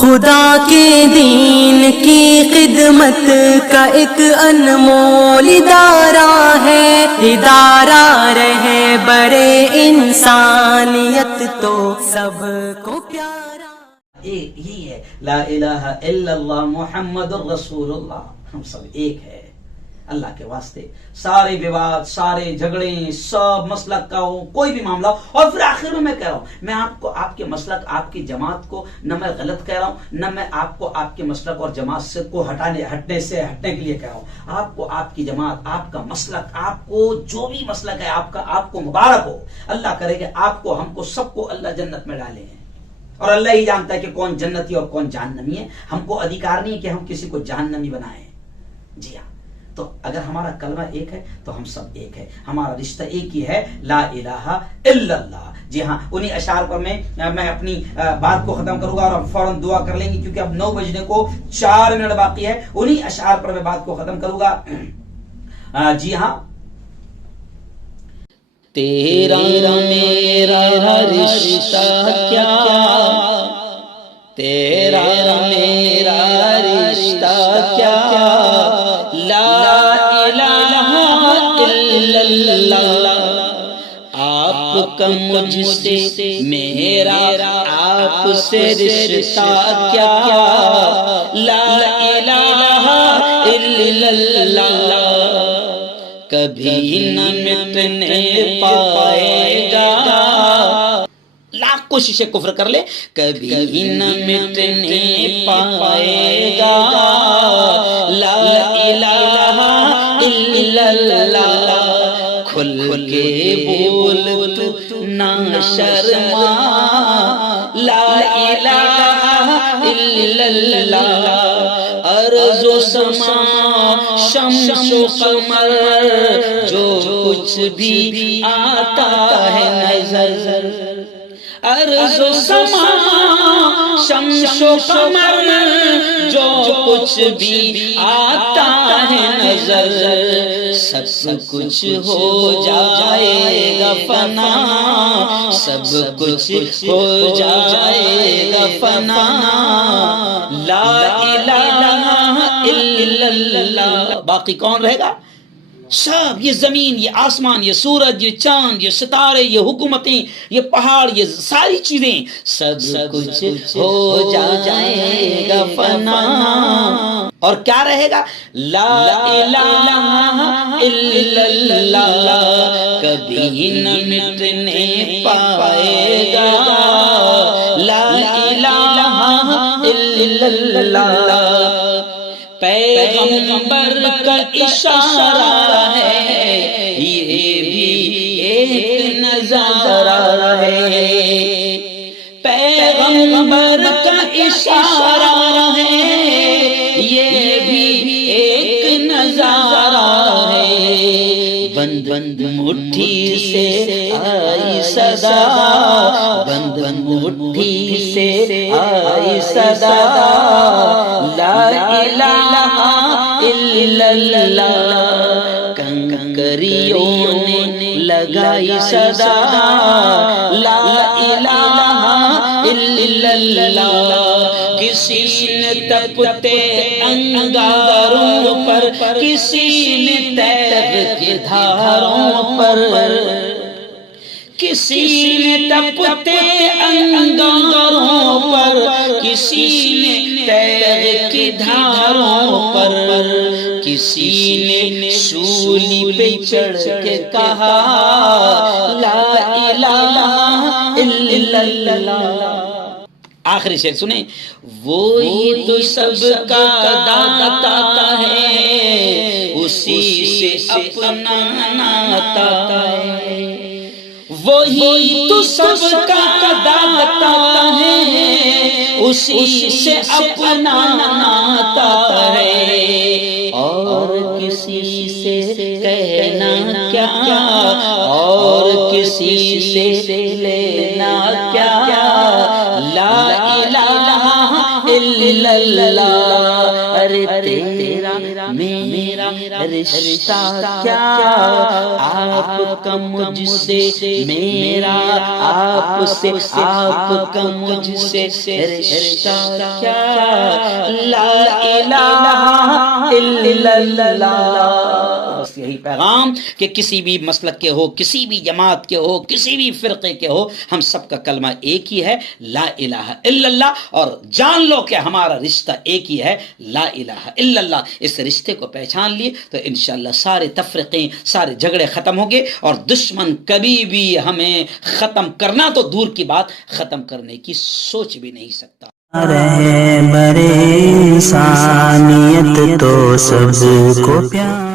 خدا کے دین کی خدمت کا ایک انمول ادارہ ہے، ادارہ رہے برے انسانیت تو سب کو پیارا۔ یہی ہے لا الہ الا اللہ محمد الرسول اللہ، ہم سب ایک ہے اللہ کے واسطے۔ سارے وواد، سارے جھگڑے، سب مسلک کا ہو، کوئی بھی معاملہ ہو، اور پھر آخر میں کہہ رہا ہوں، میں آپ کو آپ کے مسلک، آپ کی جماعت کو نہ میں غلط کہہ رہا ہوں، نہ میں آپ کو آپ کے مسلک اور جماعت سے کو ہٹنے کے لیے کہہ رہا ہوں۔ آپ کو آپ کی جماعت، آپ کا مسلک، آپ کو جو بھی مسلک ہے آپ کو مبارک ہو۔ اللہ کرے کہ آپ کو، ہم کو، سب کو اللہ جنت میں ڈالے ہیں، اور اللہ ہی جانتا ہے کہ کون جنتی اور کون جہنمی ہے۔ ہم کو ادھیکار نہیں ہے کہ ہم کسی کو جہنمی بنائیں۔ جی ہاں، تو اگر ہمارا کلمہ ایک ہے تو ہم سب ایک ہے، ہمارا رشتہ ایک ہی ہے، لا الہ الا اللہ۔ جی ہاں، انہی اشعار پر میں اپنی بات کو ختم کروں گا، اور ہم فوراً دعا کر لیں گے کیونکہ اب 9 بجنے کو 4 منٹ باقی ہے۔ انہی اشعار پر میں بات کو ختم کروں گا۔ جی ہاں، تیرا میرا رشتہ کیا، تیرا میرا رشتہ کیا، لا الہ الا اللہ۔ آپ کا مجھ سے، میرا آپ سے رشتہ کیا، لا الہ الا اللہ۔ کبھی نہ مٹنے پائے گا، لاکھ کوششیں کفر کر لے، کبھی نہ مٹنے پائے گا، لا الہ الا اللہ۔ کھل کے بول تو نہ شرما، لا الہ الا اللہ۔ ارض و سما، شمس و قمر، جو کچھ بھی آتا ہے نظر، ارض و سما، شمس و قمر، جو کچھ بھی آتا ہے نظر، سب کچھ ہو جائے گا فنا، سب کچھ ہو جائے گا فنا، لا الہ الا اللہ۔ باقی کون رہے گا؟ سب، یہ زمین، یہ آسمان، یہ سورج، یہ چاند، یہ ستارے، یہ حکومتیں، یہ پہاڑ، یہ ساری چیزیں، سب کچھ ہو جائے گا فنا، اور کیا رہے گا؟ لا الہ الا اللہ۔ کبھی نہ مٹنے پائے گا، لا الہ الا اللہ۔ پیغمبر کا اشارہ ہے، یہ بھی ایک نظارہ ہے، پیغمبر کا اشارہ ہے، یہ بھی ایک نظارہ ہے۔ بند بند مٹھی سے آئی صدا، بند مٹھی سے آئی صدا، لا الہ الا اللہ۔ کنکریوں نے لگائی صدا، لا الہ الا اللہ۔ کسی نے تپتے انگاروں پر، کسی نے تیغ کی دھاروں پر، کسی نے تپتے انگاروں پر، کسی نے تیغ کی دھاروں پر، کسی نے سولی پہ چڑھ کے کہا، لا الہ الا اللہ۔ آخری شعر سنیں، وہی تو سب کا داتا ہے، اسی سے اپنا ناتا ہے، وہی تو سب کا داتا ہے، اسی سے اپنا ناتا ہے، اور کسی سے کہنا کیا، اور کسی سے لینا کیا، لا الہ الا اللہ۔ ارے تیرا میرا رشتہ کیا آپ کا مجھ سے، میرا آپ سے، آپ کا مجھ سے رشتہ کیا، لا الہ الا اللہ۔ بس یہی پیغام کہ کسی بھی مسلک کے ہو، کسی بھی جماعت کے ہو، کسی بھی فرقے کے ہو، ہم سب کا کلمہ ایک ہی ہے، لا الہ الا اللہ، اور جان لو کہ ہمارا رشتہ ایک ہی ہے، لا الہ الا اللہ۔ اس رشتے کو پہچان لیے تو انشاءاللہ سارے تفرقے، سارے جھگڑے ختم ہوں گے، اور دشمن کبھی بھی ہمیں ختم کرنا تو دور کی بات، ختم کرنے کی سوچ بھی نہیں سکتا۔ رہبر انسانیت تو سب کو پیار